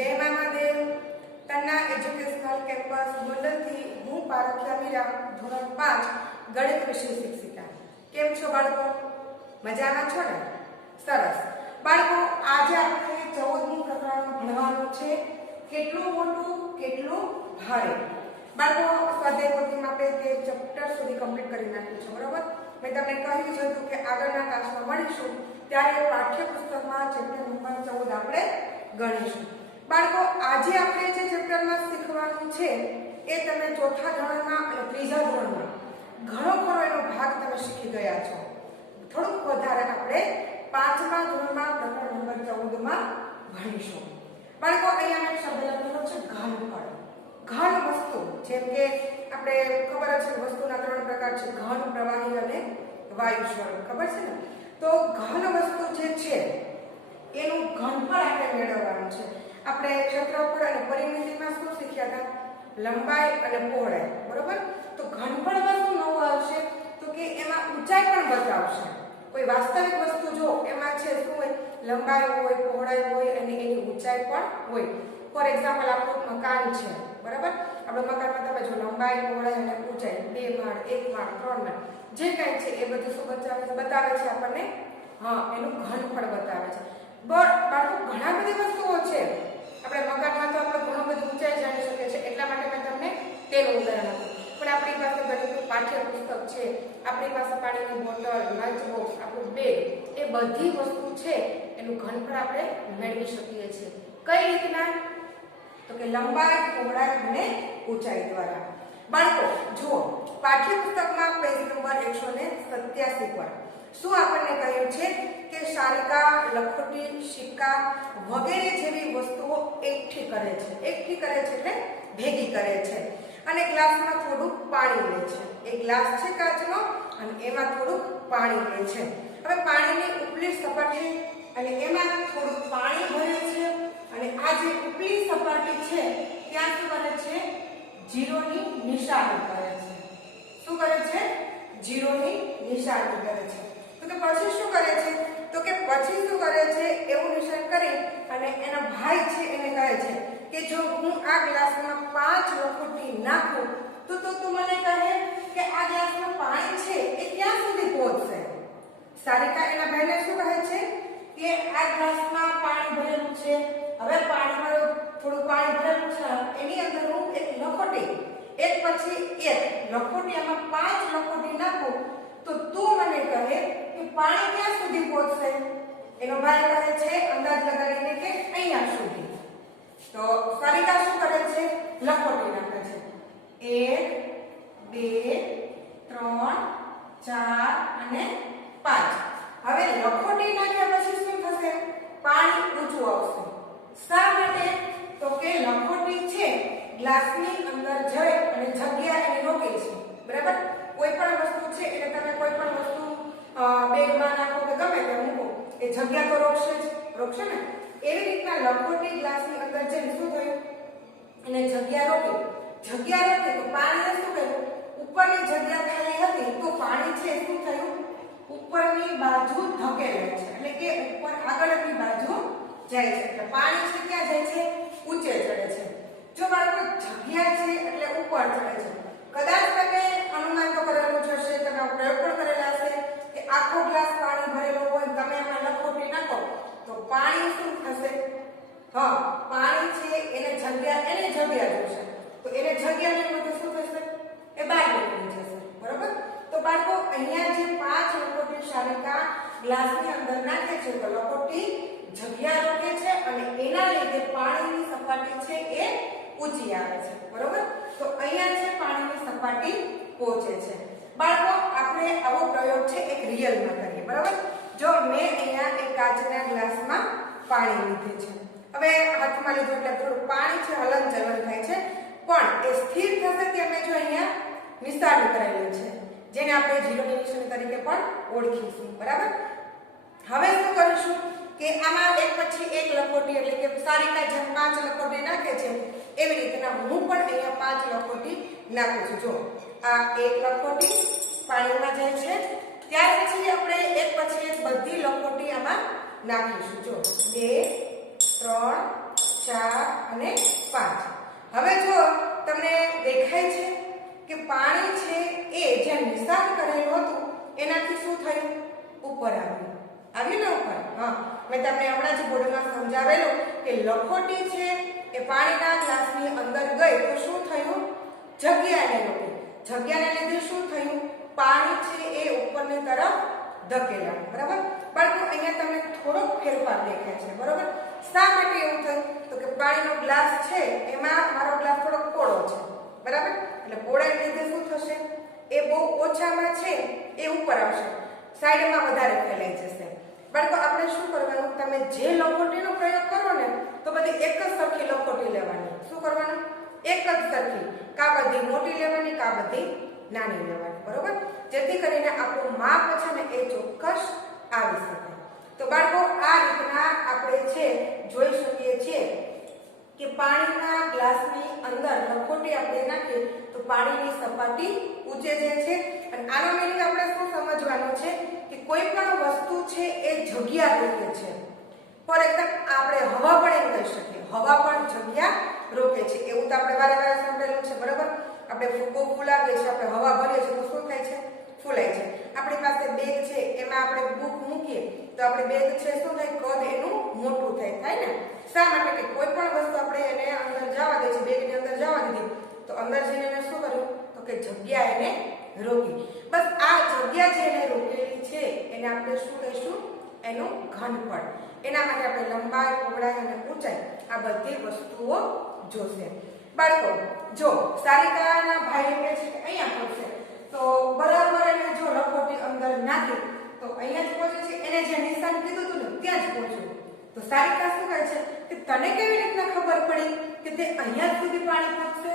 जय महादेव तन्ना educational campus Gondal थी हूँ पारखिया मीरा धोरण 5 गणित विषय शिक्षिका। केम छो बाळको? मजामां छो ने? सरस बाळको, आज આપણે 14મું પ્રકરણ ભણવાનું છે। કેટલું મોટું કેટલું ભારે। બાળકો, સ્વાધ્યાય પોથીમાં આપણે તે ચેપ્ટર સુધી કમ્પ્લીટ કરી નાખ્યું છે, બરોબર? મેં તમને કહ્યું છે કે આગળના ક્લાસમાં મળીશું ત્યારે પાઠ્યપુસ્તકમાં ચેપ્ટર નંબર 14 આપણે ગણીશું। બાળકો, આજે આપણે જે ચેપ્ટરમાં શીખવાનું છે એ તમે ચોથા ધોરણમાં અને ત્રીજા ધોરણમાં ઘણો ખરો એનો ભાગ તમે શીખી ગયા છો। થોડુંક વધારે આપણે પાંચમા ધોરણમાં પ્રકરણ નંબર 14માં ભણીશું। બાળકો, અહીંયા મેં શબ્દ લખેલો છે ઘનફળ। ઘન વસ્તુ, જેમ કે આપણે ખબર છે વસ્તુના ત્રણ પ્રકાર છે, ઘન, પ્રવાહી અને વાયુ સ્વરૂપ, ખબર છે ને? તો ઘન વસ્તુ જે છે એનું ઘનફળ આપણે મેળવવાનું છે। આપણે ક્ષેત્રફળ અને પરિમિતિમાં શું શીખ્યા હતા? લંબાઈ અને પહોળાઈ, બરોબર? તો ઘનફળ વસ્તુ નવું આવશે તો કે એમાં ઊંચાઈ પણ બતાવશે। કોઈ વાસ્તવિક વસ્તુ જો એમાં છે શું હોય? લંબાઈ હોય, પહોળાઈ હોય અને એની ઊંચાઈ પણ હોય। ફોર એક્ઝામ્પલ, આપણું મકાન છે, બરાબર? આપણે મકાનમાં તમે જો લંબાઈ, પહોળાઈ અને ઊંચાઈ, 2 માળ, 1 માળ, 3 માળ જે કાંઈ છે એ બધું શું બતાવે છે આપણને? હા, એનું ઘનફળ બતાવે છે। બાળકો, ઘણા બધી વસ્તુઓ છે આપણે મકાનમાં, તો આપણે ઘણું બધું ઊંચાઈ જાણી શકીએ છીએ, એટલા માટે મેં તમને તેનું ઉદાહરણ આપ્યું। પણ આપણી પાસે ગણિતનું પાઠ્યપુસ્તક છે, આપણી પાસે પાણીની બોટલ, લંચ બોક્સ, આપણું બેગ, એ બધી વસ્તુ છે એનું ઘનફળ આપણે મેળવી શકીએ છીએ। કઈ રીતના? તો કે લંબાઈ, પહોળાઈ અને ઊંચાઈ દ્વારા। બાળકો જુઓ, પાઠ્યપુસ્તકમાં પેજ નંબર 187 પર શું આપણને કહ્યું છે કે સારિકા, લખોટી, સિક્કા વગેરે જેવી વસ્તુઓ એકઠી કરે છે। એકઠી કરે છે એટલે ભેગી કરે છે અને ગ્લાસમાં થોડું પાણી લે છે। એક ગ્લાસ છે કાચનો અને એમાં થોડું પાણી લે છે। હવે પાણીની ઉપલી સપાટી અને એમાં થોડું પાણી ભરે છે અને આ જે ઉપલી સપાટી છે ત્યાં શું કરે છે? જીરોની નિશાની કરે છે। શું કરે છે? જીરોની નિશાની કરે છે। તો કે પછી શું કરે છે? તો કે પછી શું કરે છે? એવું નિશાન કરી અને એના ભાઈ છે એને કહે છે કે જો હું આ ગ્લાસમાં 5 લખોટી નાખું તો તું મને કહે કે આ ગ્લાસમાં પાણી છે એ ક્યાં સુધી પહોંચશે? સારિકા એના ભાઈને શું કહે છે કે આ ગ્લાસમાં પાણી ભરેલું છે, હવે પાણીમાં થોડું પાણી ભરેલું છે, એની અંદર હું એક લખોટી, એક પછી એક લખોટી, આમાં 5 લખોટી નાખું તો તું મને કહે કે પાણી ક્યાં સુધી પહોંચશે? એનો ભાઈ કહે છે અંદાજ લગાડીને કે અહીંયા સુધી। તો સારિકા શું કરે છે? લખોટી નાખે છે, 1 2 3 4 અને 5। હવે લખોટી નાખ્યા પછી શું થશે? પાણી ઊંચું આવશે। શા માટે? તો કે લખોટી છે ગ્લાસની અંદર જઈ અને જગ્યા એની રોકે છે, બરાબર? કોઈ પણ વસ્તુ છે એટલે તમે કોઈ પણ વસ્તુ બેગમાં નાખો કે ગમે ત્યાં મૂકો, એ જગ્યા તો રોકશે ને? એવી રીતના લખોટી ગ્લાસની અંદર જઈને શું થયું? એને જગ્યા રોકી તો પાણીને શું કર્યું? ઉપરની જગ્યા ખાલી હતી તો પાણી છે શું થયું? ઉપરની બાજુ ધકેલે છે, એટલે કે ઉપર આગળની બાજુ જાય છે। એટલે પાણી છે ક્યાં જાય છે? ઊંચે ચડે છે। જો બાળકો જગ્યા છે એટલે ઉપર ચડે છે। કદાચ તમે અનુમાન તો કરેલું જ હશે, તમે પ્રયોગ પણ કરેલા હશે કે આખો ગ્લાસ પાણી ભરેલો હોય, તમે એમાં લખોટી નાખો તો પાણી શું થશે? હા, પાણી છે એને જગ્યા જોશે તો એને જગ્યાની મદદ શું થશે? એ બહાર નીકળી જશે, બરોબર? તો બાળકો, અહીંયા જે 5 લખોટી સારિકા ગ્લાસની અંદર નાખે છે તો લખોટી જગ્યા રોકે છે અને એના લીધે પાણીની સપાટી છે એ ઊંચી આવે છે, બરોબર? તો અહીંયા છે પાણીની સપાટી પહોંચે છે। બાળકો, આપણે આવો પ્રયોગ છે એક રિયલમાં કરીએ, બરોબર? જો મેં અહીંયા એક કાચના ગ્લાસમાં પાણી લીધું છે, હવે હાથમાં લીધું એટલે થોડું પાણી છે હલનચલન થાય છે, પણ એ સ્થિર થશે તે મેં જો અહીંયા નિશાની કરેલી છે, જેને આપણે જીરોની નિશાની તરીકે પણ ઓળખીશું, બરાબર? હવે શું કરીશું કે આમાં એક પછી એક લખોટી, એટલે કે સારિકા જેમ 5 લખોટી નાખે છે એવી રીતના હું પણ અહીંયા 5 લખોટી નાખું છું। જો આ એક લખોટી પાણીમાં જાય છે, ત્યાર પછી આપણે એક પછી એક બધી લખોટી આમાં નાખીશું। જો 2 3 4 અને 5. હવે જો તમને દેખાય છે કે પાણી છે એ જ્યાં નિશાન કરેલું હતું એનાથી શું થયું? ઉપર આવ્યું ને ઉપર. હા, મેં તમને હમણાં જ બોર્ડમાં સમજાવેલું કે લખોટી છે એ પાણીના ગ્લાસની અંદર ગઈ તો શું થયું? જગ્યાને રોકી. જગ્યાને લીધે શું થયું? પાણી છે એ ઉપરની તરફ ધકેલાયું. બરાબર? બાળકો અહીંયા તમને થોડોક ફેરફાર દેખાય છે. બરાબર? શા માટે એવું થયું? તો કે પાણીનો ગ્લાસ છે એમાં મારો ગ્લાસ થોડો પોળો છે. બરાબર? એટલે પહોળાઈને લીધે શું થશે? એ બહુ ઓછામાં છે એ ઉપર આવશે, સાઈડમાં વધારે ફેલાઈ જશે. બાળકો આપણે શું કરવાનું? તમે જે લખોટીનો પ્રયોગ કરો ને તો બધી એક જ સરખી લખોટી લેવાની. શું કરવાનું? એક જ સરખી. કા બધી મોટી લેવાની, કા બધી નાની લેવાની. બરોબર? જેથી કરીને આપણું માપ છે ને એ ચોક્કસ આવી શકે. તો બાળકો આ રીતના આપણે છે જોઈ શકીએ છીએ કે પાણીના ગ્લાસની અંદર લખોટી આપણે નાખીએ તો પાણીની સપાટી ઊંચે જાય છે. અને આનો મીનિંગ આપણે શું સમજવાનું છે કે કોઈ પણ વસ્તુ છે એ જગ્યા રોકે છે. ફોર એક્ઝામ્પલ આપણે હવા પણ એમ કહી શકીએ, હવા પણ જગ્યા રોકે છે. એવું તો આપણે વારે વારે સાંભળેલું છે. બરાબર? આપણે ફૂગો ફૂલાવીએ છીએ, આપણે હવા ભરીએ છીએ તો શું થાય છે? ફૂલાય છે. આપણી પાસે બેગ છે એમાં આપણે બુક મૂકીએ તો આપણે બેગ છે શું થાય? કદ એનું મોટું થાય ને. શા માટે? કે કોઈ પણ વસ્તુ આપણે એને અંદર જવા દે છે, બેગની અંદર જવા દીધી તો અંદર જઈને એને શું કર્યું? તો કે જગ્યા એને રોકી. બસ આ જગ્યા છે એને રોકેલી છે એને આપણે શું કહીશું? એનું ઘનફળ. એના માટે આપણે લંબાઈ, પહોળાઈ અને ઊંચાઈ આ બધી વસ્તુઓ જોશે. બાળકો જો સારિકાના ભાઈ કહે છે કે અહીંયા પહોંચશે તો બરાબર એને જો લખોટી અંદર નાખી તો અહીંયા જ પહોંચે છે. એને જે નિશાન કીધું હતું ને ત્યાં જ પહોંચ્યું. તો સારિકા શું કહે છે કે તને કેવી રીતના ખબર પડી કે તે અહીંયા સુધી પાણી પહોંચશે?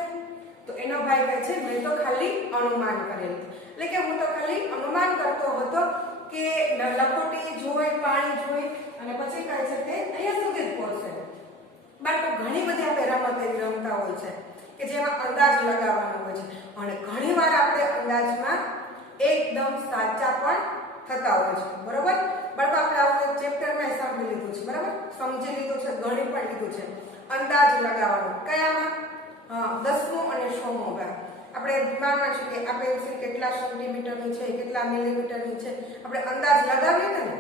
તો એનો ભાઈ કહે છે મેં તો ખાલી અનુમાન કરેલું. એટલે કે હું તો ખાલી અનુમાન કરતો હતો કે લખોટી જોઈ, પાણી જોઈ અને પછી કહે છે કે અહીંયા સુધી જ પહોંચશે. બાળકો ઘણી બધી આપણે રમત રમતા હોય છે કે જેમાં અંદાજ લગાવવાનો હોય છે અને ઘણીવાર આપણે અંદાજમાં એકદમ સાચા પણ થતા હોય છે. બરોબર? બાળકો આપણે આ ચેપ્ટરમાં સાંભળી લીધું છે. બરાબર? સમજી લીધું છે, ગણી પણ લીધું છે. અંદાજ લગાવવાનો કયામાં? 10મું અને 100મું ભાગ. આપણે વિમાનમાં છે કે આ પેન્સિલ કેટલા સેન્ટીમીટરની છે, કેટલા મિલીમીટરની છે, આપણે અંદાજ લગાવીએ ને.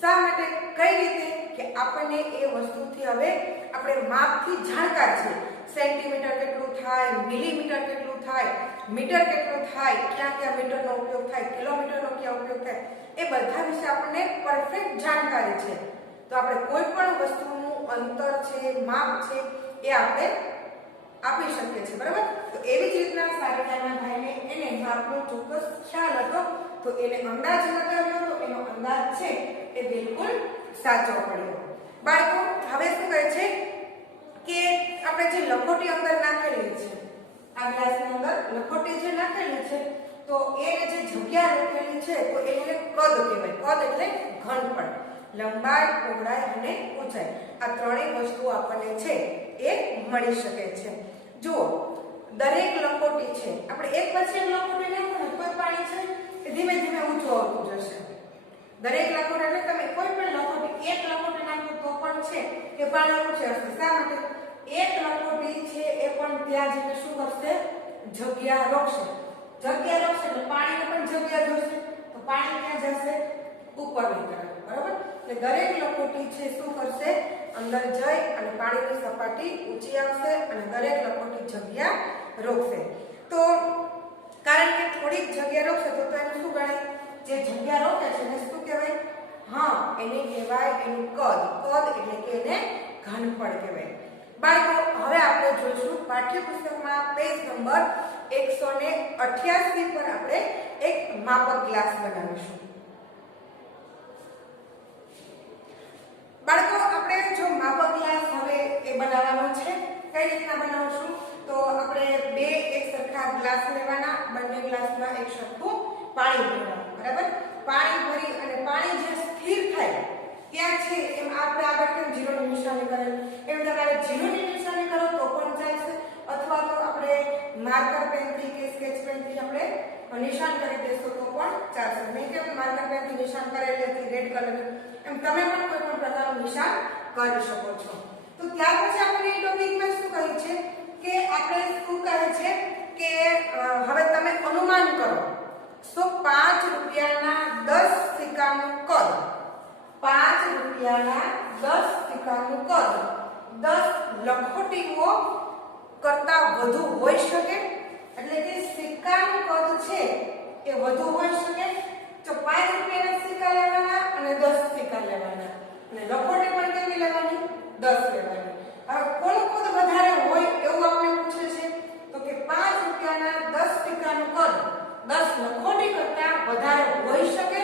શા માટે? કઈ રીતે? કે આપણને એ વસ્તુથી હવે આપણે માપથી જાણકાર છે. સેન્ટીમીટર કેટલું થાય, મિલીમીટર કેટલું થાય, મીટર કેટલું થાય, ક્યાં ક્યાં મીટરનો ઉપયોગ થાય, કિલોમીટરનો ક્યાં ઉપયોગ થાય, એ બધા વિશે આપણને પરફેક્ટ જાણકારી છે. તો આપણે કોઈ પણ વસ્તુનું અંતર છે, માપ છે એ આપણે આપી શકીએ છીએ. બરાબર? તો એવી જ રીતના સારિકાના ભાઈને એને માપનો ચોક્કસ ખ્યાલ હતો તો એને અંદાજ લગાવ્યો તો એનો અંદાજ છે એ બિલકુલ સાચો પડ્યો. બાળકો હવે શું કહે છે કે આપણે જે લખોટી અંદર નાખેલી છે, આ ગ્લાસની અંદર લખોટી જે નાખેલી છે તો એને જે જગ્યા રોકેલી છે તો એને કદ કહેવાય. કદ એટલે ઘનફળ. લંબાઈ, પહોળાઈ અને ઊંચાઈ આ ત્રણેય વસ્તુઓ આપણને છે એ મળી શકે છે. જુઓ દરેક લખોટી છે આપણે એક પછી એક લખોટી નાખો ને કોઈ પાણી છે એ ધીમે ધીમે ઊંચું આવતું જશે. દરેક લખોટી એટલે તમે કોઈ પણ લખોટી એક લખોટી નાખો તો પણ છે કે પાણી ઊંચે હશે. શા માટે? એક લખોટી છે એ પણ ત્યાં જઈને શું કરશે? જગ્યા રોકશે. જગ્યા રોકશે એટલે પાણીને પણ જગ્યા જોશે તો પાણી ક્યાં જશે? ઉપરની તરફ. બરાબર? એટલે દરેક લખોટી છે શું કરશે? અંદર જઈ અને પાણીની સપાટી ઊંચી આવશે અને દરેક લખોટી જગ્યા રોકશે. તો કારણ કે થોડીક જગ્યા રોકશે તો એને શું ગણાય? જે જગ્યા રોકે છે એને શું કહેવાય? હા, એને કહેવાય એનું કદ. કદ એટલે કે એને ઘનફળ કહેવાય. બાળકો હવે આપણે જોઈશું પાઠ્યપુસ્તકમાં પેજ નંબર 188 પર આપણે એક માપક ગ્લાસ બનાવીશું. બાળકો આપણે જો માપક ગ્લાસ હવે એ બનાવવાનો છે. કઈ રીતના બનાવશું? તો આપણે બે એક સરખા ગ્લાસ લેવાના, બંને ગ્લાસમાં એક સરખું પાણી ભરવાનું. બરાબર? પાણી ભરી અને પાણી જે સ્થિર થાય ત્યાં છે એમ આપણે આગળ કેમ જીરોની નિશાની કરેલ એમ તમારે જીરોની નિશાની કરો તો પણ ચાલશે અથવા તો આપણે માર્કર પેનથી કે સ્કેચ પેનથી આપણે નિશાન કરી દેશો તો પણ ચાલશે. મેં કેમ માર્કર પેનથી નિશાન કરેલી હતી રેડ કલરની, એમ તમે પણ કોઈ પણ પ્રકારનું નિશાન કરી શકો છો. તો તો ત્યાર પછી આપણે એ ટોપિકમાં શું કહ્યું છે કે આપણે શું કહે છે કે હવે તમે અનુમાન કરો. તો 5 રૂપિયાના 10 સિક્કાનું કદ, 5 રૂપિયાના 10 સિક્કાનું કદ 10 લખોટીઓ કરતા વધુ હોઈ શકે. એટલે કે સિક્કાનું કદ છે એ વધુ હોઈ શકે. તો 5 રૂપિયાના સિક્કા લેવાના અને 10 સિક્કા લેવાના અને લખોટી પણ કેવી લેવાની? 10 લેવાની. હવે કોનું કદ વધારે હોય એવું આપણે પૂછે છે. તો કે 5 રૂપિયાના 10 સિક્કાનું કદ 10 લખોટી કરતા વધારે હોઈ શકે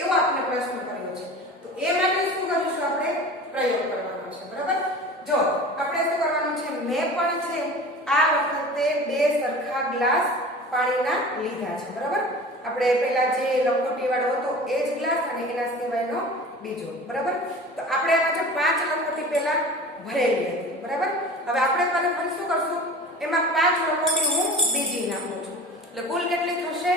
એવો આપણે પ્રશ્ન કર્યો છે. તો એ માટે શું કરીશું? આપણે પ્રયોગ કરવાનો છે. બરાબર? જો આપણે શું કરવાનું છે, મેં પણ છે આ વખતે બે સરખા ગ્લાસ પાણીના લીધા છે. બરાબર? આપણે પહેલા જે લખોટી વાળો હતો એ જ ગ્લાસ અને એના સિવાયનો બીજો. બરાબર? તો આપણે એમાં જો 5 લખોટી પહેલા ભરેલી હતી. બરાબર? હવે આપણે પણ શું કરશું, એમાં 5 લખોટી હું બીજી નાખું છું. એટલે કુલ કેટલી થશે?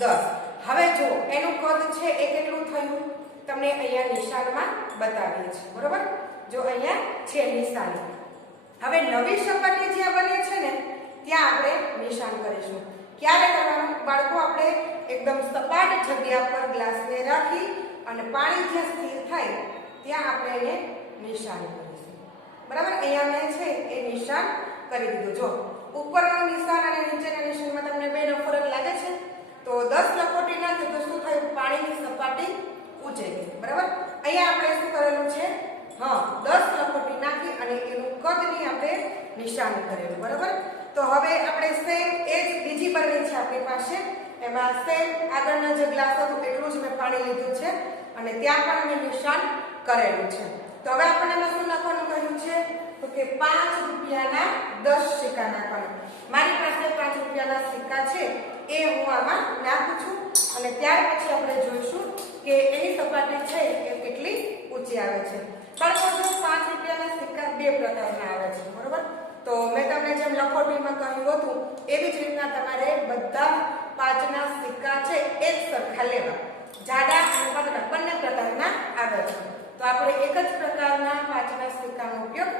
10. હવે જો એનું કદ છે એ કેટલું થયું તમને અહીંયા નિશાનમાં બતાવીએ છીએ. બરાબર? જો અહીંયા છે નિશાન. હવે નવી સપાટી જ્યાં બને છે ને ત્યાં આપણે નિશાન કરીશું. ક્યારે કરવાનું બાળકો? આપણે એકદમ સપાટ જગ્યા પર ગ્લાસને રાખી અને પાણી જ્યાં સ્થિર થાય ત્યાં આપણે એને નિશાન કરીશું. બરાબર? અહીંયા મેં છે એ નિશાન કરી દીધું. જો ઉપરનું નિશાન અને નીચેના નિશાનમાં તમને બેનો ફરક લાગે છે? તો 10 લખોટી નાખી તો શું થયું? પાણીની સપાટી ઊંચે ગઈ. બરાબર? અહીંયા આપણે શું કરેલું છે? 10 લખોટી નાખી અને એનું કદની આપણે નિશાન કરેલું. બરાબર? તો હવે આપણે સેમ એ જ બીજી બરણી છે આપણી પાસે. એમાં સેમ આગળના જે ગ્લાસ હતો એટલું જ મેં પાણી લીધું છે અને ત્યાં પણ મેં નિશાન કરેલું છે. તો હવે આપણને એમાં શું નાખવાનું કહ્યું છે? તો કે 5 રૂપિયાના 10 સિક્કા નાખવાના. મારી પાસે 5 રૂપિયાના સિક્કા છે એ હું આમાં નાખું છું અને ત્યાર પછી આપણે જોઈશું કે એની સપાટી છે એ કેટલી ઊંચી આવે છે. બાળકો જો 5 રૂપિયાના સિક્કા બે પ્રકારના આવે છે. બરોબર? તો મેં તમને જેમ લખોટીમાં કહ્યું હતું એવી જ રીતના તમારે બધા 5ના સિક્કા છે એક સરખા લેવા. જાડા અને પતલા બંને પ્રકારના આવે છે. તો આપણે એક જ પ્રકારના 5ના સિક્કાનો ઉપયોગ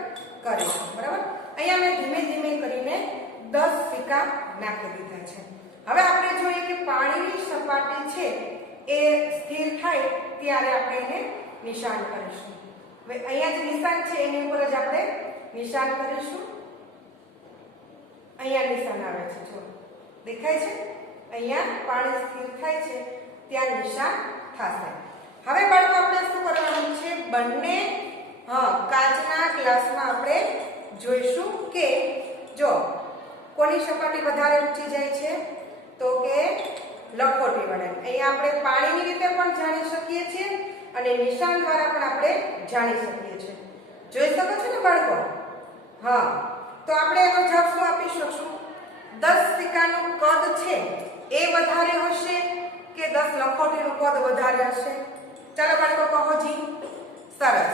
કરીશું. બરાબર? અહીંયા મેં ધીમે ધીમે કરીને 10 સિક્કા નાખી દીધા છે. હવે આપણે જોઈએ કે પાણીની સપાટી છે એ સ્થિર થાય ત્યારે આપણે એને નિશાન કરીશું. હવે અહીંયા જે નિશાન છે એની ઉપર જ આપણે નિશાન કરીશું. અહીંયા નિશાન આવે છે. જો દેખાય છે? અહીંયા પાણી સ્થિર થાય છે ત્યાં નિશાન થશે. હવે બાળકો આપણે શું કરવાનું છે? બંને કાચના ગ્લાસમાં આપણે જોઈશું કે જો કોની સપાટી વધારે ઊંચી જાય છે? તો કે લખોટી વડે. અહીંયા આપણે પાણીની રીતે પણ જાણી શકીએ છીએ અને નિશાન દ્વારા પણ આપણે જાણી શકીએ છીએ. જોઈ શકો છો ને બાળકો? તો આપણે એનો જવાબ શું આપી શકશું? 10 સિક્કાનું કદ છે એ વધારે હશે કે 10 લખોટીનું કદ વધારે હશે? ચાલો બાળકો કહો જી. સરસ.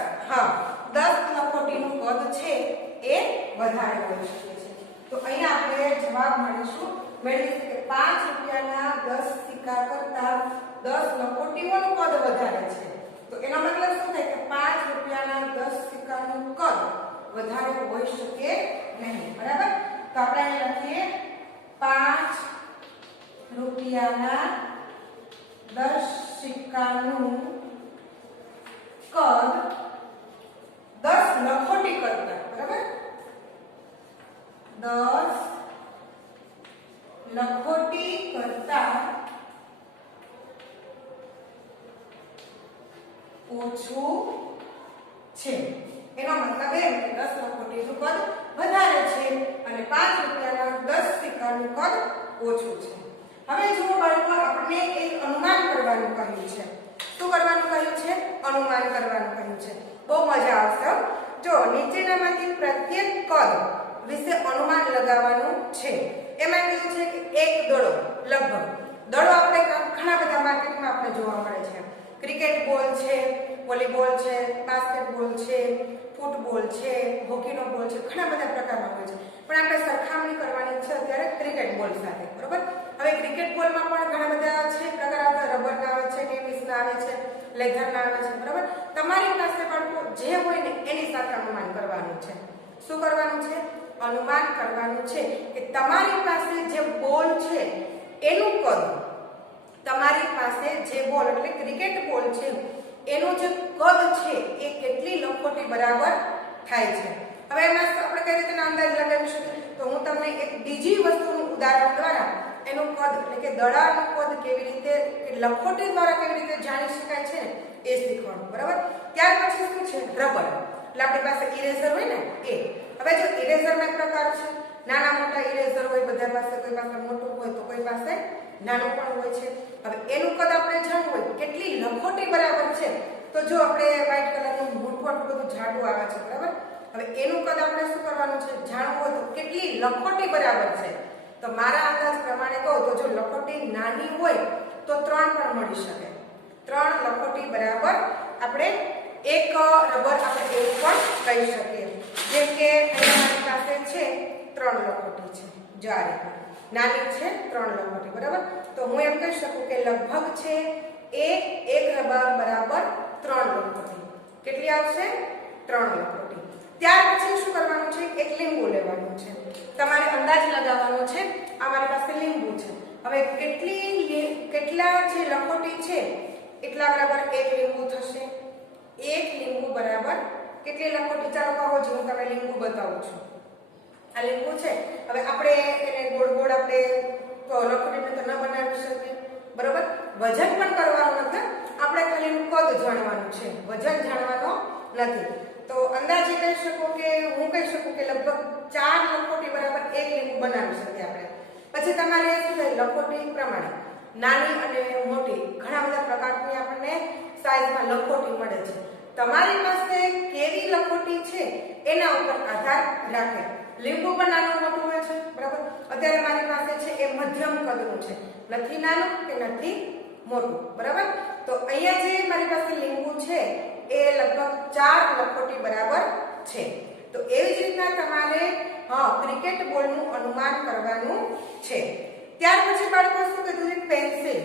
10 લખોટીનું કદ છે એ વધારે હોઈ શકે છે. તો અહીંયા આપણે જવાબ મેળવીશું કે 5 રૂપિયાના 10 સિક્કા કરતા 10 લખોટીઓનું કદ વધારે છે. તો એનો મતલબ શું થાય કે 5 રૂપિયાના 10 સિક્કાનું કદ વધારે હોઈ શકે નહીં. બરાબર? તો આપણે અહીં લખીએ 5 રૂપિયાના 10 સિક્કાનું કદ 10 લખોટી કરતા. બરાબર? 10 લખોટી કરતા ઓછું છે. એનો મતલબ એમ કે 10 લખોટીનું કદ વધારે છે અને 5 રૂપિયાના 10 સિક્કાનું કદ ઓછું છે. હવે જુઓ બાળકો, આપણે એક અનુમાન કરવાનું કહ્યું છે. શું કરવાનું કહ્યું છે? અનુમાન કરવાનું કહ્યું છે. બહુ મજા આવશે. જો નીચેનામાંથી પ્રત્યેક કદ વિશે અનુમાન લગાવવાનું છે. એમાં કીધું છે કે એક દડો, લગભગ દડો આપણે ઘણા બધા માર્કેટમાં આપણે જોવા મળે છે. ક્રિકેટ બોલ છે, વોલીબોલ છે, બાસ્કેટબોલ છે, ફૂટબોલ છે, હોકીનો બોલ છે, ઘણા બધા પ્રકારના હોય છે. પણ આપણે સરખામણી કરવાની છે અત્યારે ક્રિકેટ બોલ સાથે. બરોબર? હવે ક્રિકેટ બોલમાં પણ ઘણા બધા છે પ્રકાર આવતા. રબરના આવે છે, ટેનિસના સ્ટીલના આવે છે, લેધરના આવે છે, બરાબર. તમારી પાસે બાળકો જે હોય ને એની સાથે અનુમાન કરવાનું છે. શું કરવાનું છે? અનુમાન કરવાનું છે કે તમારી પાસે જે બોલ છે એનું કદ, તમારી પાસે જે બોલ એટલે ક્રિકેટ બોલ છે એનું જે કદ છે એ કેટલી લખોટી બરાબર થાય છે. હવે એમાં આપણે કઈ રીતે અંદાજ લગાવી શકીએ? તો હું તમને એક બીજી વસ્તુનું ઉદાહરણ દ્વારા એનું કદ એટલે કે દડાનું કદ કેવી રીતે લખોટી દ્વારા કેવી રીતે જાણી શકાય છે એ શીખવાનું, બરાબર. ત્યાર પછી શું છે? રબર. એટલે આપણી પાસે ઇરેઝર હોય ને એ. હવે જો ઇરેઝરના પ્રકાર છે, નાના મોટા ઇરેઝર હોય બધા પાસે, કોઈ પાસે મોટું હોય તો કોઈ પાસે નાનું પણ હોય છે. હવે એનું કદ આપણે જાણવું હોય કેટલી લખોટી બરાબર છે, તો જો આપણે વ્હાઈટ કલરનું મોટું બધું જાડું આવે છે, બરાબર. હવે એનું કદ આપણે શું કરવાનું છે? જાણવું હોય તો કેટલી લખોટી બરાબર છે. તો મારા અંદાજ પ્રમાણે કહું તો જો લખોટી નાની હોય તો 3 પણ મળી શકે. 3 લખોટી બરાબર આપણે એક રબર આપણે એવું પણ કહી શકીએ. જેમ કે અહીંયા મારી પાસે છે 3 લખોટી છે, જો આ રીતે નાની છે 3 લખોટી, બરાબર. તો હું એમ કહી શકું કે લગભગ છે એ એક રબર બરાબર 3 લખોટી. કેટલી આવશે? 3 લખોટી. ત્યાર પછી શું કરવાનું છે? એક લીંબુ લેવાનું છે. તમારે અંદાજ લગાવવાનો છે. આ મારી પાસે લીંબુ છે. હવે કેટલા જે લખોટી છે એટલા બરાબર એક લીંબુ થશે. એક લીંબુ બરાબર કેટલી લખોટી? ચાલો કહો જો હું તમને લીંબુ બતાવું છું. આ લીંબુ છે. હવે આપણે એને ગોળ ગોળ આપણે તો લખોટીને તો ન બનાવી શકીએ, બરાબર. વજન પણ કરવાનું નથી, આપણે ખાલી કદ જાણવાનું છે, વજન જાણવાનો નથી. તો અંદાજે કહી શકું કે હું કહી શકું કે લગભગ 4 લખોટી બરાબર એક લીંબુ બનાવી શકીએ આપણે. પછી તમારે શું થાય? લખોટી પ્રમાણે નાની અને મોટી ઘણા બધા પ્રકારની આપણને સાઈઝમાં લખોટી મળે છે. તમારી પાસે કેવી લખોટી છે એના ઉપર આધાર રાખે. લીંબુ પણ નાનું મોટું હોય છે, બરાબર. અત્યારે મારી પાસે છે એ મધ્યમ કદનું છે, નથી નાનું કે નથી મોટું, બરાબર. તો અહીંયા જે મારી પાસે લીંબુ છે એ લગભગ 4 લખોટી બરાબર છે. તો એવી જ રીતના તમારે ક્રિકેટ બોલનું અનુમાન કરવાનું છે. ત્યાર પછી બાળકો શું કીધું છે? પેન્સિલ.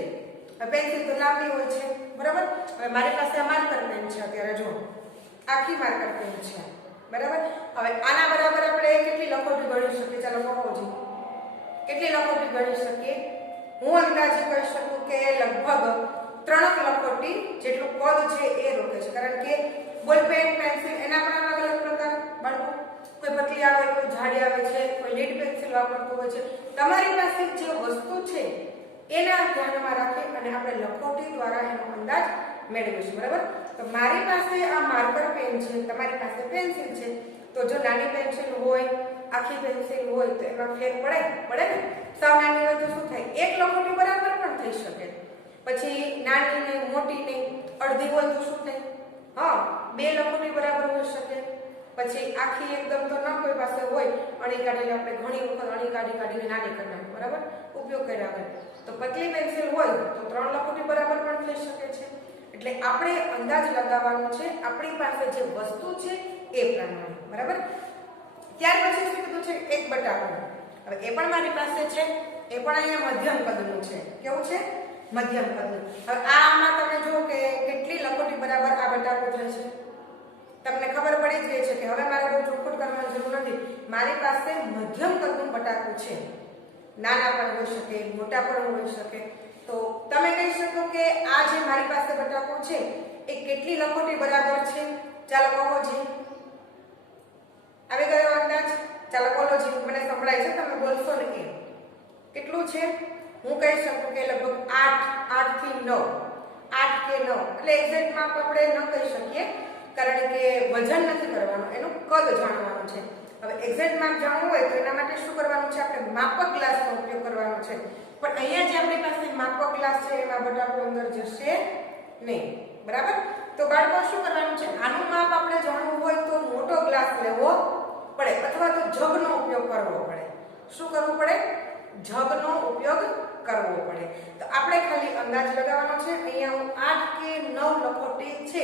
પેન્સિલ તો લાંબી હોય છે, બરાબર. હવે મારી પાસે આ માર્કર પેન છે, અત્યારે જો આખી માર્કર પેન છે, બરાબર. હવે આના બરાબર આપણે કેટલી લખોટી ગણી શકીએ? ચાલો કહો જી, કેટલી લખોટી ગણી શકીએ? હું અંદાજે કહી શકું કે લગભગ 3 લખોટી જેટલું કદ છે એ રોકે છે. કારણ કે બોલ પેન, પેન્સિલ એના પણ અલગ અલગ પ્રકાર બાળકો, કોઈ પતલી આવે, કોઈ જાડી આવે છે, કોઈ લીડ પેન્સિલ વાપરતું હોય છે. તમારી પાસે જે વસ્તુ છે એના ધ્યાનમાં રાખી અને આપણે લખોટી દ્વારા એનો અંદાજ મેળવીશું, બરાબર. તો મારી પાસે આ માર્કર પેન છે, તમારી પાસે પેન્સિલ છે. તો જો નાની પેન્સિલ હોય, આખી પેન્સિલ હોય તો એમાં ફેર પડે ને. સાવ નાની હોય તો શું થાય? એક લખોટી બરાબર પણ થઈ શકે. પછી નાની ને મોટી ને અડધી હોય તો શું થાય? 2 લખોટી બરાબર હોઈ શકે. પછી આખી એકદમ તો ન કોઈ પાસે હોય, અણી કાઢીને આપણે ઘણી વખત અણી કાઢીને નાની કરી નાખીએ, બરાબર, ઉપયોગ કર્યા કરે. તો પતલી પેન્સિલ હોય તો 3 લખોટી બરાબર પણ થઈ શકે છે. એટલે આપણે અંદાજ લગાવવાનો છે આપણી પાસે જે વસ્તુ છે એ પ્રમાણે, બરાબર. ત્યાર પછી શું કીધું છે? એક બટાકું. હવે એ પણ મારી પાસે છે, એ પણ અહીંયા મધ્યમ કદનું છે. કેવું છે? મધ્યમ કદનું. હવે આમાં તમે જુઓ કે કેટલી લખોટી બરાબર આ બટાકું થાય છે. તમને ખબર પડી જ ગઈ છે કે હવે મારે બહુ ચોખવટ કરવાની જરૂર નથી. મારી પાસે મધ્યમ કદનું બટાકું છે. નાના પણ હોઈ શકે, મોટા પણ હોઈ શકે. તો તમે કહી શકો કે આ જે મારી પાસે બટાકું છે એ કેટલી લખોટી બરાબર છે? ચાલો કહો જી. આવી ગયો અંદાજ? ચાલો બોલો જી, મને સંભળાય છે, તમે બોલશો ને એ. કેટલું છે? હું કહી શકું કે લગભગ 8 થી 9, 8 કે 9. એટલે એક્ઝેક્ટ માપ આપણે ન કહી શકીએ, કારણ કે વજન નથી કરવાનું, એનું કદ જાણવાનું છે. હવે એક્ઝેક્ટ માપ જાણવું હોય તો એના માટે શું કરવાનું છે? આપણે માપક ગ્લાસનો ઉપયોગ કરવાનો છે. પણ અહીંયા જે આપણી પાસે માપક ગ્લાસ છે એમાં બટાકું અંદર જશે નહીં, બરાબર. તો બાળકો શું કરવાનું છે? આનું માપ આપણે જાણવું હોય તો મોટો ગ્લાસ લેવો પડે અથવા તો જગનો ઉપયોગ કરવો પડે. શું કરવું પડે? જગનો ઉપયોગ કરવો પડે. તો આપણે ખાલી અંદાજ લગાવવાનો છે. અહીંયા હું 8 કે 9 લખોટી છે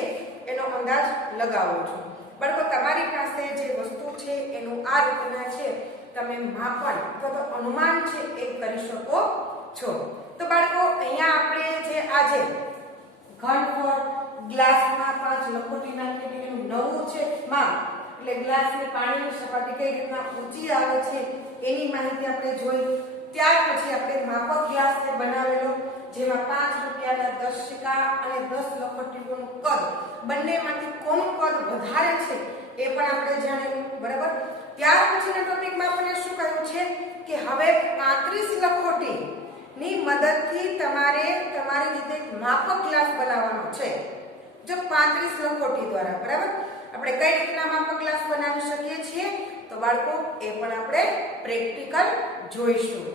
એનો અંદાજ લગાવું છું. બાળકો તમારી પાસે જે વસ્તુ છે એનું આ રીતના છે, તમે માપન અથવા તો અનુમાન છે એ કરી શકો છો. તો બાળકો અહીંયા આપણે જે આજે ઘનફળ ગ્લાસમાં 5 લખોટી નાખી એનું નવું છે માપ એટલે ગ્લાસની પાણીની સપાટી કઈ રીતના ઊંચી આવે છે એની માહિતી આપણે જોઈ. ત્યાર પછી આપણે માપક ગ્લાસ બનાવેલો જેમાં 5 રૂપિયાના 10 સિક્કા અને 10 લખોટીઓનું કદ બંનેમાંથી કોનું કદ વધારે છે એ પણ આપણે જાણ્યું. બરાબર. ત્યાર પછીના ટોપિકમાં આપણને શું કહ્યું છે કે હવે 35 લખોટી ની મદદથી તમારે તમારી રીતે માપક ગ્લાસ બનાવવાનો છે. જો 35 લખોટી દ્વારા. બરાબર. આપણે કઈ રીતના માપક ગ્લાસ બનાવી શકીએ છીએ તો બાળકો એ પણ આપણે પ્રેક્ટિકલ જોઈશું.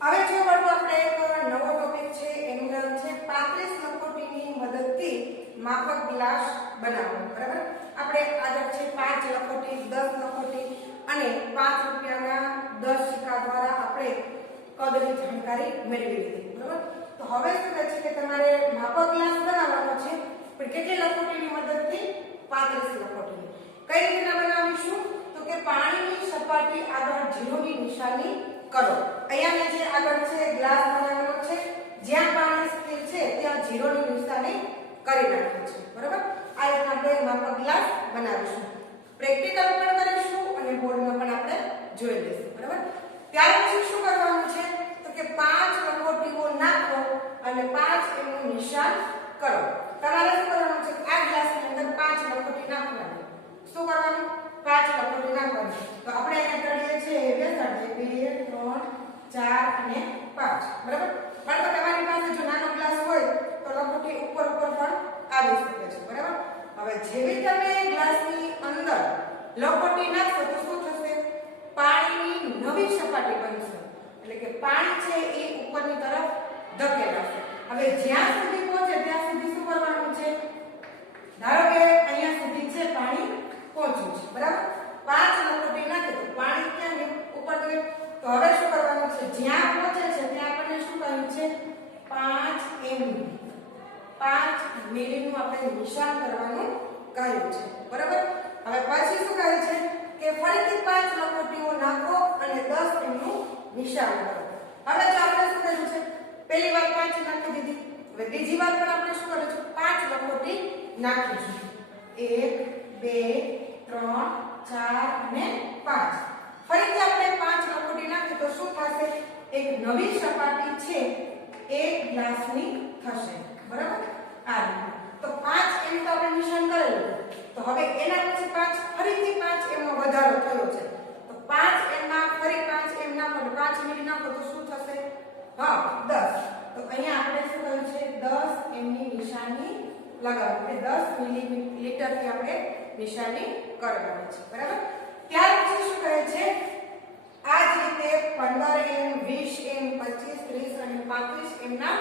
હવે જો બાળકો આપણે એક નવો ટોપિક છે એનું નામ છે 35 લખોટીની મદદથી માપક ગ્લાસ બનાવવો. બરાબર. આપણે આગળ છે 5 લખોટી 10 લખોટી અને 5 રૂપિયાના 10 સિક્કા દ્વારા આપણે કદની જાણકારી મેળવી લીધી. બરાબર. તો હવે શું કહે છે કે તમારે માપક ગ્લાસ બનાવવાનો છે પણ કેટલી લખોટીની મદદથી 35 લખોટીની. કઈ રીતના બનાવીશું તો કે પાણીની સપાટી આગળ 0 ની નિશાની કરો. અહીંયા જે આગળ છે ગ્લાસ બનાવેલો છે જ્યાં પાણી સ્થિર છે ત્યાં 0 ની નિશાની કરી નાખીએ છીએ. બરાબર. આ રીતના આપણે માપક ગ્લાસ બનાવીશું. પ્રેક્ટિકલ પણ કરીશું અને બોર્ડમાં પણ આપણે જોઈ લઈશું. બરાબર. ત્યાર પછી શું કરવાનું છે તો કે 5 લખોટીઓ નાખો અને 5 એનું નિશાન કરો. તમારે શું કરવાનું છે આ ગ્લાસની અંદર 5 લખોટી નાખવાની. શું કરવાનું 5 લખોટી નાખવાની. તો આપણે અહીંયા કરીએ છીએ 2 3 4 અને 5. બરાબર. પણ તમારી પાસે જો નાનો ગ્લાસ હોય તો લખોટી ઉપર પણ આવી શકે છે. બરાબર. હવે જેવી તમે ગ્લાસની અંદર લખોટી નાખશો તો શું થશે પાણીની નવી સપાટી બનશે એટલે કે પાણી છે એ ઉપરની તરફ ધકેલાશે. હવે જ્યાં સુધી પહોંચે ત્યાં સુધી શું કરવાનું છે ધારો કે અહીંયા સુધી છે પાણી પહોંચ્યું છે. બરાબર. 5 લખોટી નાખે તો પાણી ક્યાં ઉપર ગયું. તો હવે શું કરવાનું છે જ્યાં પહોંચે છે ત્યાં આપણને શું કહ્યું છે 5 મિલી નું આપણે નિશાન કરવાનું કહ્યું છે. બરાબર. હવે પછી શું કહે છે કે ફરીથી 5 લખોટીઓ નાખો અને 10 એમનું નિશાન કરો. હવે જો આપણે શું કર્યું છે પહેલી વાર 5 નાખી દીધી. હવે બીજી વાર પણ આપણે શું કરીશું 5 લખોટી નાખીશું. 1 2 3 4 અને 5. ફરીથી આપણે 5 લખોટી નાખી તો શું થશે એક નવી સપાટી છે એ ગ્લાસની થશે. બરાબર. આ રીતે તો 5 એમ તો આપણે નિશાન કરેલું. તો હવે એના પછી 5 ફરીથી 5 એમનો વધારો થયો છે તો 5 એમમાં ફરી 5 એમ નાખો તો 5 મિલી નાખો તો શું થશે 10. તો અહીંયા આપણે શું કહ્યું છે 10 એમની નિશાની લગાવવી. 10 મિલીલીટર થી આપણે નિશાની કરવાની છે. બરાબર. ત્યાર પછી શું કહે છે આ જ રીતે 15 એમ 20 એમ 25 30 અને 35 એમના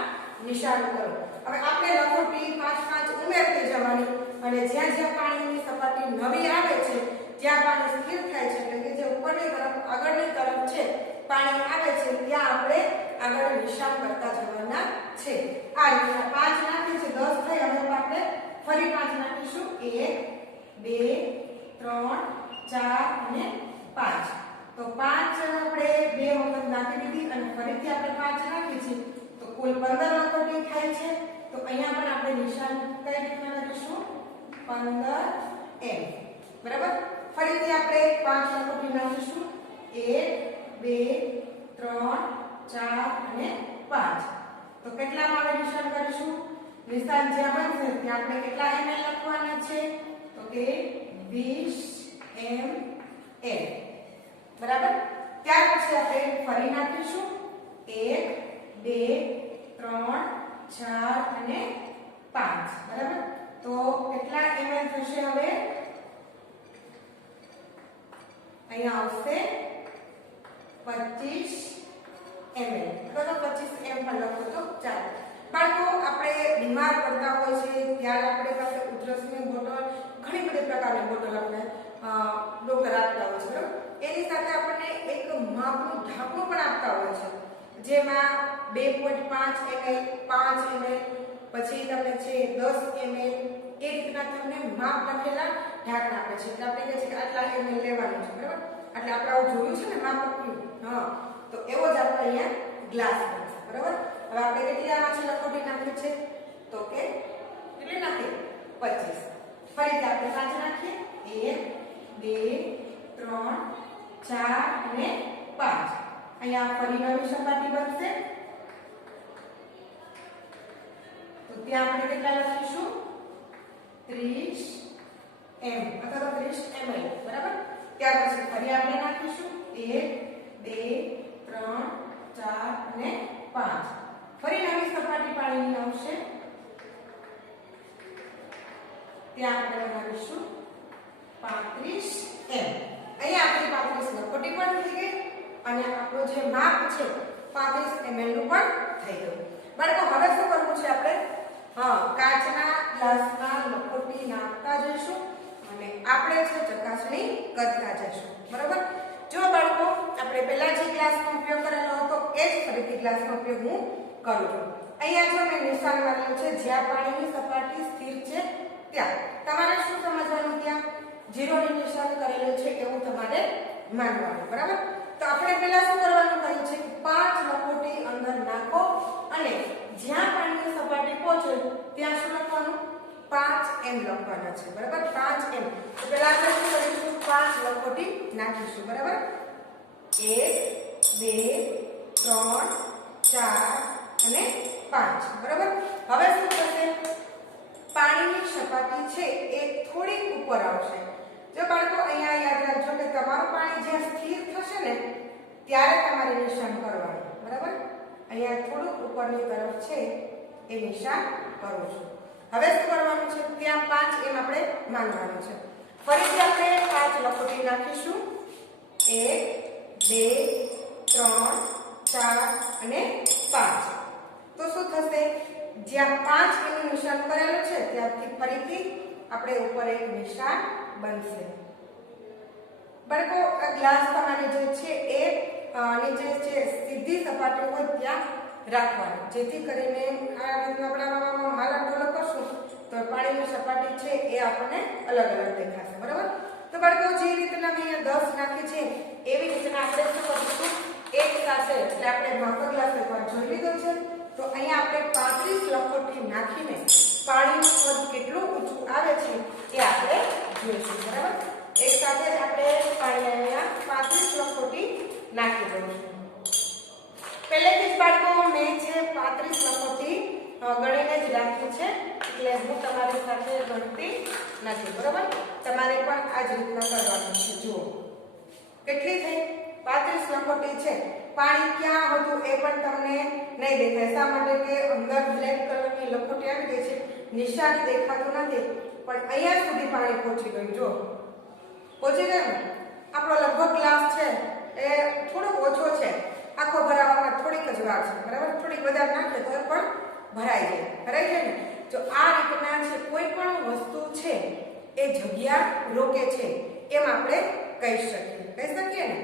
નિશાન કરો. હવે આપણે લખોટી 5 ઉમેરતી જવાની અને જ્યાં જ્યાં પાણીની સપાટી નવી આવે છે જ્યાં પાણી સ્થિર થાય છે એટલે કે જે ઉપરની તરફ આગળની તરફ છે પાણી આવે છે ત્યાં આપણે આગળ નિશાન કરતા જવાના છે. આ રીતે 5 નાખી છે 10 થઈ. હવે આપણે ફરી 5 નાખીશું 1 2 3 4 અને 5. તો 5 આપણે 2 વખત નાખી દીધી અને ફરીથી આપણે 5 નાખી છે તો કુલ 15 લખોટી થાય છે. તો અહીંયા પણ આપણે નિશાન કઈ રીતના કરીશું 15 એમ. બરાબર. ફરીથી આપણે 5 લખોટી નાખીશું 1 2 3 4 અને 5. તો કેટલામાં આપણે નિશાન કરીશું નિશાન જ્યાં બનશે ત્યાં આપણે કેટલા ml લખવાના છે તો કે 20 ml. બરાબર. ત્યાર પછી આપણે ફરી નાખીશું 1 2 3 4 અને 5. બરાબર. તો કેટલા ml થશે હવે અહીંયા આવશે 25 ml. બરાબર. 25 m પણ લખો તો ચાલે. બાળકો આપણે બીમાર પડતા હોય છે ત્યારે આપણી પાસે ઉધરસની બોટલ ઘણી બધી પ્રકારની બોટલ આપણે ડોક્ટર આપતા હોય છે. બરાબર. એની સાથે આપણને એક માપનું ઢાંકણું પણ આપતા હોય છે જેમાં 2.5 ml 5 ml પછી તમને છે 10 ml એ રીતના તમને માપ લખેલા ઢાંકણ આપે છે. એટલે આપણે કહે છે કે આટલા ml લેવાનું છે. બરાબર. એટલે આપણે આવું જોયું છે ને માપ આપ્યું. તો એવો જ આપણે અહીંયા ગ્લાસ બનશે. બરાબર. હવે આપણે કેટલી આમાં છે લખોટી નાખી છે તો કે કેટલી નાખી 25. ફરીથી આપણે 5 નાખીએ 1 2 3 4 અને 5. અહીંયા ફરી નવી સપાટી બનશે તો ત્યાં આપણે કેટલા લખીશું 30 m અથવા તો 30 ml બરાબર. ત્યાર પછી ફરી આપણે નાખીશું 1 2 3 4 અને 5. ફરી નવી સપાટી પાણીની આવશે ત્યાં આપણે બનાવીશું 35 m. અહીંયા આપણી 35 લખોટી પણ થઈ ગઈ અને આપણો જે માપ છે 35 ml નું પણ થઈ ગયું. બાળકો હવે શું કરવું છે આપણે કાચના ગ્લાસમાં લખોટી નાખતા જઈશું અને આપણે છે ચકાસણી કરતા જઈશું બરાબર. જો બાળકો આપણે પહેલા જે ગ્લાસનો ઉપયોગ કરેલો હતો એ જ ફરીથી ગ્લાસનો ઉપયોગ હું કરું છું. અહીંયા જો મેં નિશાન મારેલું છે જ્યાં પાણીની સપાટી સ્થિર છે ત્યાં. તમારે શું સમજવાનું ત્યાં 0 ની નિશાન કરેલું છે એવું તમારે માનવાનું બરાબર. તો આપણે પહેલા શું કરવાનું કહ્યું છે કે 5 લખોટી અંદર નાખો અને જ્યાં પાણીની સપાટી પહોંચે ત્યાં શું લખવાનું 5 m લખવાના છે બરાબર. 5 m. તો પહેલા આપણે શું કરીશું 5 લખોટી નાખીશું બરાબર. 1 2 3 4 અને 5 બરાબર. હવે શું થશે પાણીની સપાટી છે એ થોડી ઉપર આવશે. જો બાળકો અહીંયા યાદ રાખજો કે તમારું પાણી જ્યાં સ્થિર થશે ને ત્યારે તમારે નિશાન કરવાનું બરાબર. અહીંયા થોડુંક ઉપરની તરફ છે એ નિશાન કરું છું. હવે શું કરવાનું છે ત્યાં 5 એમ આપણે માનવાનું છે. ફરીથી આપણે 5 લખોટી નાખીશું 1 2 3 4 અને 5. તો શું થશે જ્યાં 5 એનું નિશાન કરેલું છે ત્યાંથી ફરીથી આપણે ઉપર એક નિશાન બનશે. બાળકો આ ગ્લાસ તમારે જે છે એ નીચે જે સીધી સપાટી હોય ત્યાં રાખવાની જેથી કરીને આ રીતના આપણે હાલા ઢોલો કરશું તો પાણીની સપાટી છે એ આપણને અલગ અલગ દેખાશે બરાબર. તો બાળકો જે રીતના મેં અહીંયા 10 નાખી છે એવી રીતના આપણે શું કરીશું એક સાથે એટલે આપણે માપક ગ્લાસ એકવાર જોઈ લીધો છે. તો અહીંયા આપણે 35 લખોટી નાખીને પાણીનું કદ કેટલું ઊંચું આવે છે એ આપણે જોઈશું બરાબર. એક સાથે જ આપણે પાણી અહીંયા 35 લખોટી નાખી દઈશું. પહેલેથી જ બાળકો મેં છે 35 લખોટી ગણીને જ રાખી છે એટલે હું તમારી સાથે ગણતી નથી બરાબર. તમારે પણ આ જ રીતના કરવાનું છે. જુઓ કેટલી થઈ 35 લખોટી છે. પાણી ક્યાં હતું એ પણ તમને નહીં દેખાય. શા માટે કે અંદર બ્લેક કલરની લખોટી આવી ગઈ છે નિશાન દેખાતું નથી પણ અહીંયા સુધી પાણી પહોંચી ગયું. જો પહોંચી ગયું. આપણો લગભગ ગ્લાસ છે એ થોડો ઓછો છે આખો ભરાવામાં થોડીક જ વાર છે બરાબર. થોડીક વધારે નાખે તો પણ ભરાઈ જાય ને. જો આ રીતના છે કોઈ પણ વસ્તુ છે એ જગ્યા રોકે છે એમ આપણે કહી શકીએ ને.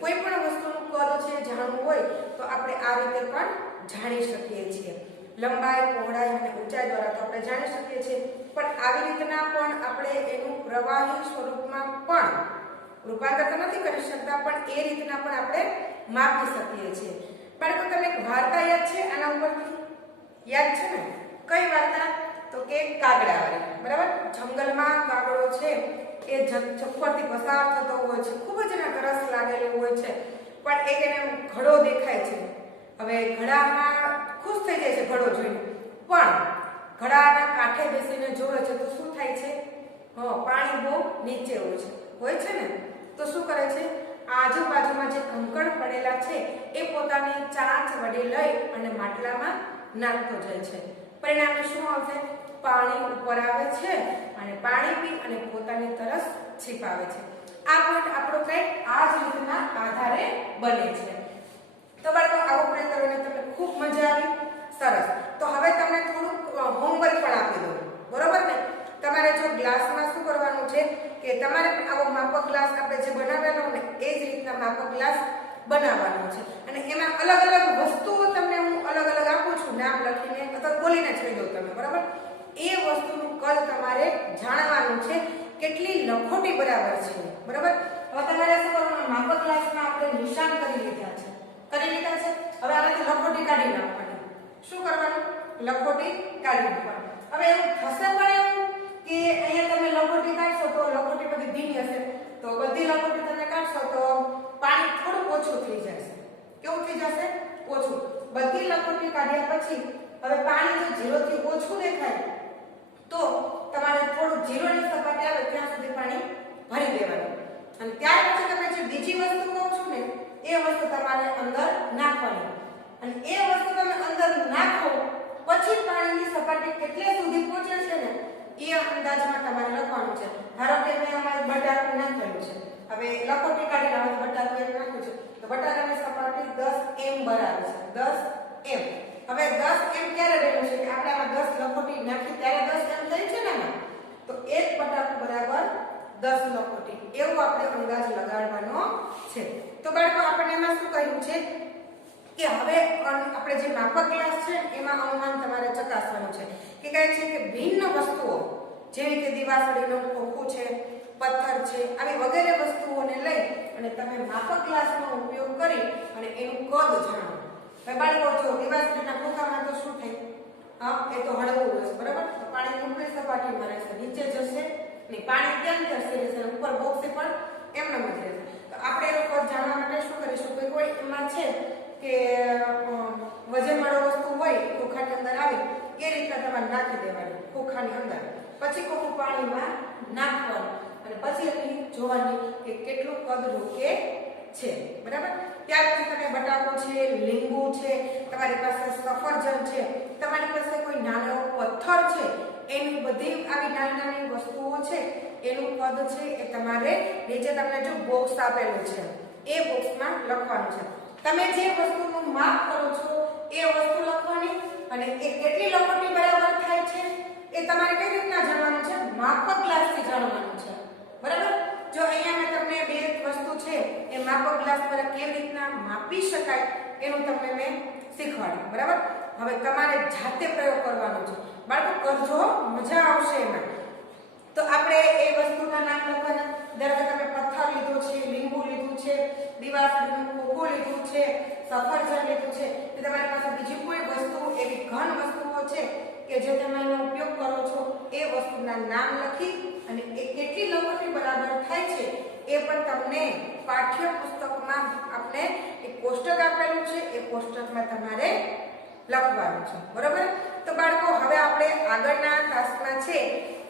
કોઈ પણ વસ્તુનું કદ છે જાણવું હોય તો આપણે આ રીતે પણ જાણી શકીએ છીએ. લંબાઈ પહોળાઈ અને ઊંચાઈ દ્વારા તો આપણે જાણી શકીએ છીએ પણ આવી રીતના પણ આપણે એનું પ્રવાહી સ્વરૂપમાં પણ રૂપાંતર તો નથી કરી શકતા પણ એ રીતના પણ આપણે માપી શકીએ છીએ. બાળકો તમને એક વાર્તા યાદ છે આના ઉપરથી? યાદ છે ને? કઈ વાર્તા? તો કે કાગડાવાળી બરાબર. જંગલમાં કાગડો છે એ ચક્કરથી પસાર થતો હોય છે. ખૂબ જ એને તરસ લાગેલી હોય છે પણ એક એને ઘડો દેખાય છે. હવે ઘડામાં ખુશ થઈ જાય છે ઘડો જોઈને પણ ઘડાના કાંઠે બેસીને જોવે છે તો શું થાય છે પાણી બહુ નીચે હોય છે ને. તો શું કરે છે આજુબાજુમાં જે કંકણ પડેલા છે એ પોતાની ચાંચ વડે લઈ અને માટલામાં નાખતો જાય છે. પરિણામે શું આવશે પાણી ઉપર આવે છે અને પાણી પી અને પોતાની તરસ છીપાવે છે. આ પોઈન્ટ આપણો કંઈક આ જ રીતના આધારે બને છે. તો બાળકો આવો પ્રયોગ કરીને તમને ખૂબ મજા આવી. સરસ. તો હવે તમને થોડુંક હોમવર્ક પણ આપી દઉં બરોબર ને. તમારે જો ગ્લાસમાં શું કરવાનું છે કે તમારે આવો માપક ગ્લાસ આપણે જે બનાવેલો ને એ જ રીતના માપક ગ્લાસ બનાવવાનો છે અને એમાં અલગ અલગ વસ્તુઓ તમને હું અલગ અલગ આપું છું નામ લખીને અથવા બોલીને કહી દઉં તમે બરાબર. એ વસ્તુનું કદ તમારે જાણવાનું છે કેટલી લખોટી બરાબર છે બરાબર. હવે તમારે શું કરવાનું માપક ગ્લાસમાં આપણે નિશાન કરી લીધા છે. હવે આમાંથી લખોટી કાઢી નાખવાની. શું કરવાનું? લખોટી કાઢી નાખવાની. હવે એવું થશે પણ એવું કે અહીંયા તમે લખોટી કાઢશો તો લખોટી બધી ભીની હશે, તો બધી લખોટી તમે કાઢશો તો પાણી થોડું ઓછું થઈ જશે. કેવું થઈ જશે? ઓછું. બધી લખોટી કાઢ્યા પછી હવે પાણી જો 0 થી ઓછું દેખાય તો તમારે થોડું 0 ની સપાટી આવે ત્યાં સુધી પાણી ભરી દેવાનું. અને ત્યાર પછી તમે જે બીજી વસ્તુ કહું છું ને એ વસ્તુ તમારે અંદર નાખવાની. અને એ વસ્તુ તમે અંદર નાખો પછી પાણીની સપાટી કેટલે સુધી પહોંચે છે ને એ અંદાજમાં તમારે લખવાનું છે. ધારો કે મેં અમારે બટાકું નાખેલું છે, હવે લખોટી કાઢી નાખો બટાકું એમ નાખ્યું છે તો બટાકાની સપાટી 10 m બરાબર છે. 10 m. હવે 10 m ક્યારે રહેલું છે કે આપણે આમાં 10 લખોટી નાખી ત્યારે 10 m થઈ છે ને આમાં, તો એક બટાકું બરાબર 10 લખોટી એવું આપણે અંદાજ લગાડવાનો છે. તો બાળકો આપણે એમાં શું કહ્યું છે કે હવે આપણે જે માપક ગ્લાસ છે એમાં અનુમાન તમારે ચકાસવાનું છે કે કહે છે કે ભિન્ન વસ્તુઓ જેવી કે દીવાસળીનું ખોખું છે, પથ્થર છે, આવી વગેરે વસ્તુઓને લઈ અને તમે માપક ગ્લાસનો ઉપયોગ કરી અને એનું કદ જાણો. હવે બાળકો જો દીવાસળીના ખોખામાં તો શું થાય? હા, એ તો હળવું હશે બરાબર, તો પાણી ઉપરની સપાટીમાં રહેશે, નીચે જશે નહીં. પાણી કેમ જશે રહેશે, ઉપર બોક્સે પણ એમને જ રહેશે. તો આપણે એનું કદ જાણવા માટે શું કરીશું? કોઈ એમાં છે કે વજનવાળો વસ્તુ હોય ખોખાની અંદર આવી એ રીતના તમારે નાખી દેવાની ખોખાની અંદર, પછી ખોખું પાણીમાં નાખવાનું અને પછી એની જોવાની કે કેટલું કદ રોકે છે બરાબર. ત્યાર પછી તમે બટાકો છે, લીંબુ છે, તમારી પાસે સફરજન છે, તમારી પાસે કોઈ નાનો પથ્થર છે, એની બધી આવી નાની નાની વસ્તુઓ છે એનું કદ છે એ તમારે નીચે તમને જો બોક્સ આપેલું છે એ બોક્સમાં લખવાનું છે. તમે જે વસ્તુનું માપ કરો છો એ વસ્તુ લખવાની અને એ કેટલી લખોટી બરાબર થાય છે એ તમારે કઈ રીતના જાણવાનું છે? માપક ગ્લાસથી જાણવાનું છે બરાબર. જો અહીંયા મેં તમને બે વસ્તુ છે એ માપક ગ્લાસ દ્વારા કેવી રીતના માપી શકાય એનું તમને મેં શીખવાડ્યું બરાબર. હવે તમારે જાતે પ્રયોગ કરવાનો છે બાળકો, કરજો, મજા આવશે એમાં. તો આપણે એ વસ્તુના નામ લખવાના. ધારો કે તમે પથ્થર લીધો છે, લીંબુ લીધું છે, દીવાસળીનું ખોખું લીધું છે, સફરજન લીધું છે, કે તમારી પાસે બીજી કોઈ વસ્તુ એવી ઘણ વસ્તુઓ છે કે જે તમે એનો ઉપયોગ કરો છો એ વસ્તુના નામ લખી અને એ કેટલી લખોટી બરાબર થાય છે એ પણ તમને પાઠ્યપુસ્તકમાં આપણે એક કોષ્ટક આપેલું છે એ કોષ્ટકમાં તમારે લખવાનું છે બરાબર. તો બાળકો હવે આપણે આગળના ક્લાસમાં છે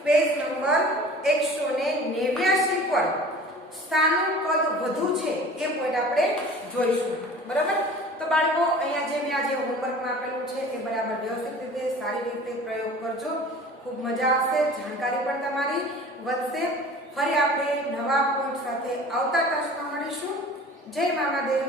પેજ નંબર 189 પર સ્થાનનું કદ વધુ છે એ પોઈન્ટ આપણે જોઈશું બરાબર. તો બાળકો અહીંયા જે મેં આજે હોમવર્કમાં આપેલું છે એ બરાબર વ્યવસ્થિત રીતે સારી રીતે પ્રયોગ કરજો. ખૂબ મજા આવશે, જાણકારી પણ તમારી વધશે. ફરી આપણે નવા પોઈન્ટ સાથે આવતા ક્લાસમાં મળીશું. જય મામાદેવ.